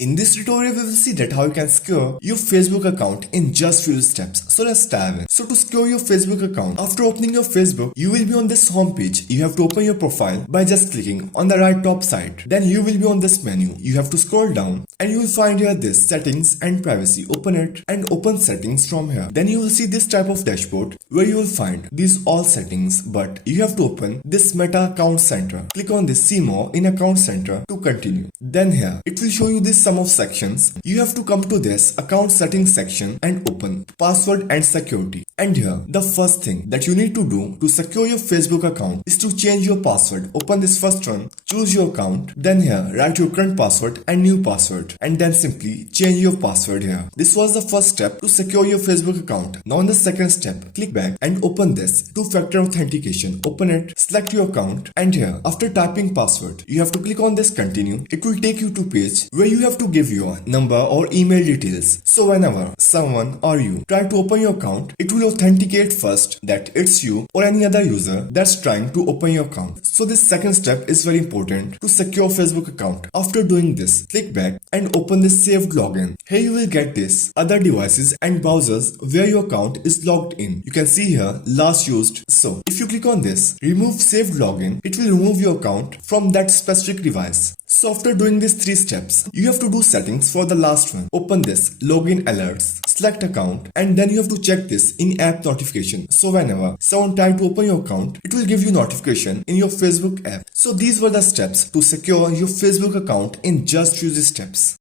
In this tutorial, we will see that how you can secure your Facebook account in just few steps. So let's dive in. So to secure your Facebook account, after opening your Facebook, you will be on this home page. You have to open your profile by just clicking on the right top side. Then you will be on this menu. You have to scroll down and you will find here this settings and privacy. Open it and open settings from here. Then you will see this type of dashboard where you will find these all settings, but you have to open this Meta Account Center. Click on this See More in Account Center to continue. Then here it will show you this sum of sections. You have to come to this account settings section and open password and security. And here the first thing that you need to do to secure your Facebook account is to change your password. Open this first one, choose your account, then here write your current password and new password, and then simply change your password here. This was the first step to secure your Facebook account. Now in the second step, click back and open this two-factor authentication. Open it, select your account, and here after typing password, you have to click on this continue. It will take you to page where you have to give your number or email details. So whenever someone or you try to open your account, it will authenticate first that it's you or any other user that's trying to open your account. So this second step is very important to secure Facebook account. After doing this, click back and open the saved login. Here you will get this other devices and browsers where your account is logged in. You can see here last used. So if you click on this, remove saved login, it will remove your account from that specific device. So after doing these three steps, you have to do settings for the last one. Open this login alerts, select account, and then you have to check this in-app notification. So whenever someone tries to open your account, it will give you notification in your Facebook app. So these were the steps to secure your Facebook account in just few steps.